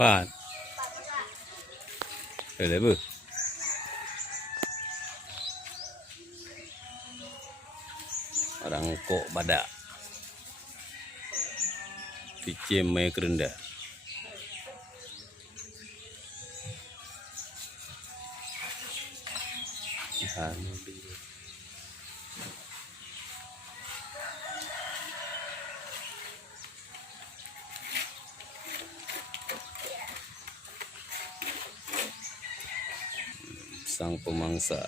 Pat. Ada apa? Orang kok badak. Picim mai kerenda. Sang pemangsa.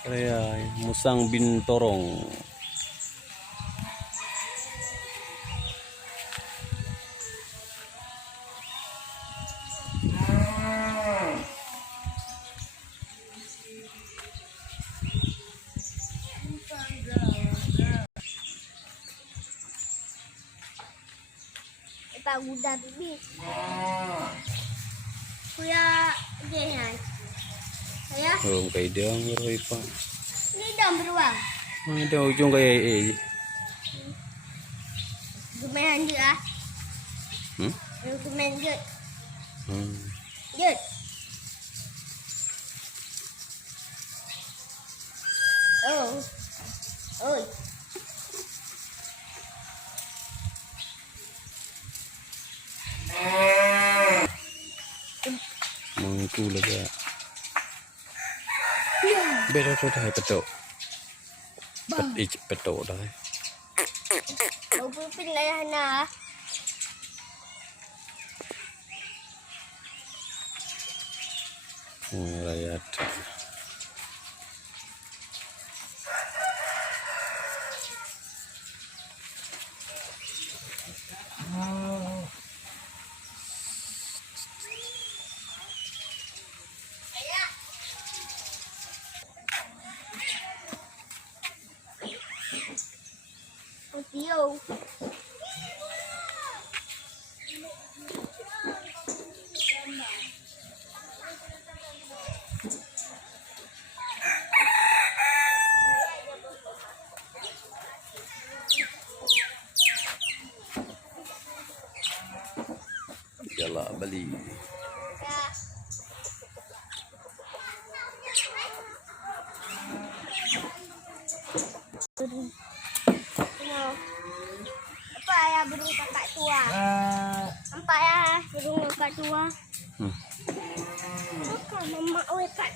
Kaya Musang bin Torong. Pak udah bibi. Kuya dehan. Saya. Belum kayak dia ngeroi pak. Ini dong beruang. Ada ujung kayak Gumayan je ah. Gumayan je. Je. Oh. Oi. Mangku lagi. Betul dah betul. Betul dah. Kau pun lah Hana. Rakyat. Tio. Yalah Bali. Apa ya burung kakak tua? Nampak ya burung kakak tua? Bukan mama wekat.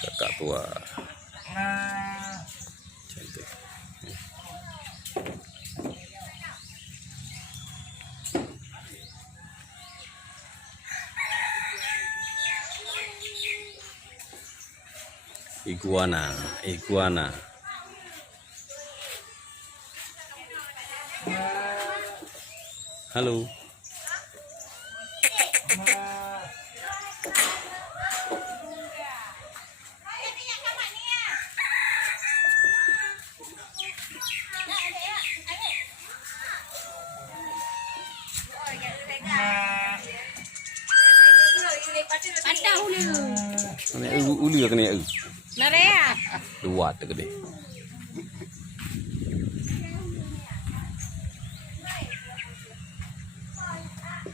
Kakak tua. Cantik. Iguana. Halo. Patah ulu. Uli kena Narea. luat gede.